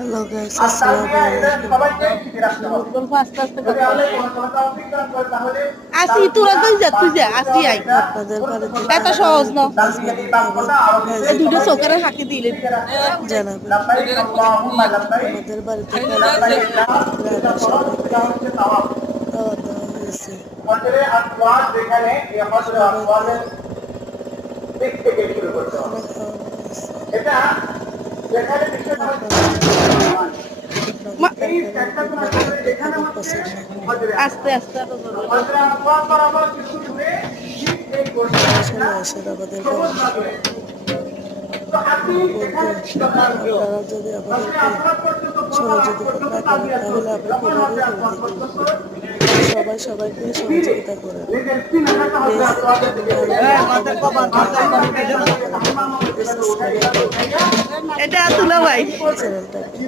Hello guys, আসসালামু আলাইকুম। আসি তোরা তুই যা আসি আই আপনাদের বাড়িতে এত কার কার সহজ ন এরকম পাঁচবাড়ি খাবার এই ভাজি দুটো খান চোখের হাঁকি দিলে জানাবেন। আমাদের বাড়িতে কালকে গ্রামের সবাইকে দাওয়াত দেওয়া হয়েছে। সবাইকে খানা খাওয়ানো হয়েছে। আপনারা আপনাদের কার কার এরকম প্রাণবন্ত খাবার পছন্দ? আস্তে আস্তে সবাই চলে আসেন আমাদের গ্রামে। বন্ধু, আপনারা যদি আমাদেরকে সহযোগিতা না করেন তাহলে আমরা কিভাবে করে দিব? সবাই সবাইকে সহযোগিতা করেন। প্লিজ ভালো লাগলে কমেন্টে কমেন্ট করে জানাবেন এবং সাবস্ক্রাইব করে এটা তুলা ভাই চ্যানেলটাকে।